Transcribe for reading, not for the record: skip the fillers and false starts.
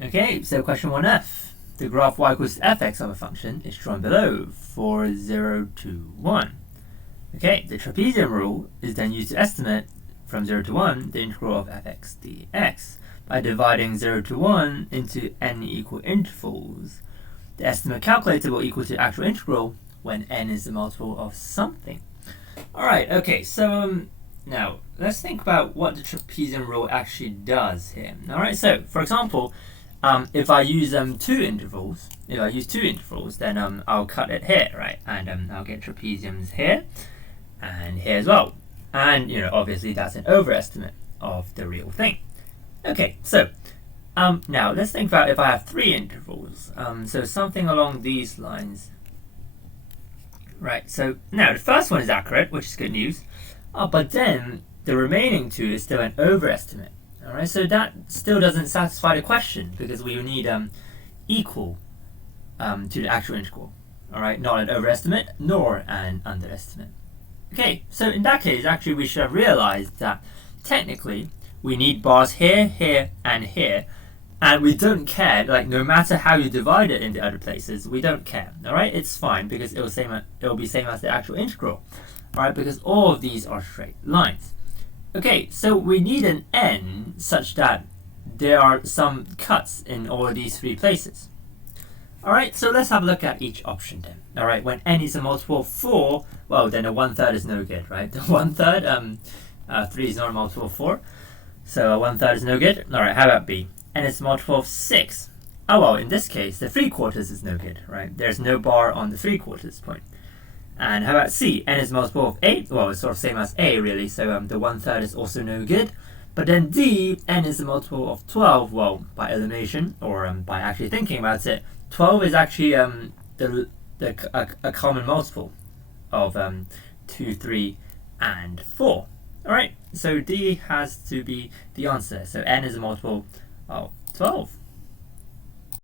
Okay, so question 1F. The graph y equals fx of a function is drawn below for 0 to 1. Okay, the trapezium rule is then used to estimate from 0 to 1 the integral of fx dx by dividing 0 to 1 into n equal intervals. The estimate calculated will equal to actual integral when n is the multiple of something. Alright, okay, so now let's think about what the trapezium rule actually does here. Alright, so for example, if I use two intervals, then I'll cut it here, right? And I'll get trapeziums here and here as well. And obviously that's an overestimate of the real thing. Okay, so now let's think about if I have three intervals. So something along these lines. Right, so now the first one is accurate, which is good news. But then the remaining two is still an overestimate. Alright, so that still doesn't satisfy the question because we need equal to the actual integral. Alright, not an overestimate nor an underestimate. Okay, so in that case, actually we should have realized that technically we need bars here, here, and here. And we don't care, like no matter how you divide it into other places, we don't care. Alright, it's fine because it will be same as the actual integral. Alright, because all of these are straight lines. Okay, so we need an n such that there are some cuts in all of these three places. Alright, so let's have a look at each option then. Alright, when n is a multiple of 4, well then a 1/3 is no good, right? The 1/3, 3 is not a multiple of 4, so a 1/3 is no good. Alright, how about b? N is a multiple of 6. Oh well, in this case, the 3/4 is no good, right? There's no bar on the 3/4 point. And how about C? N is a multiple of 8. Well, it's sort of same as A, really. So the 1/3 is also no good. But then D, N is a multiple of 12. Well, by elimination, or by actually thinking about it, 12 is actually a common multiple of 2, 3, and 4. Alright, so D has to be the answer. So N is a multiple of 12.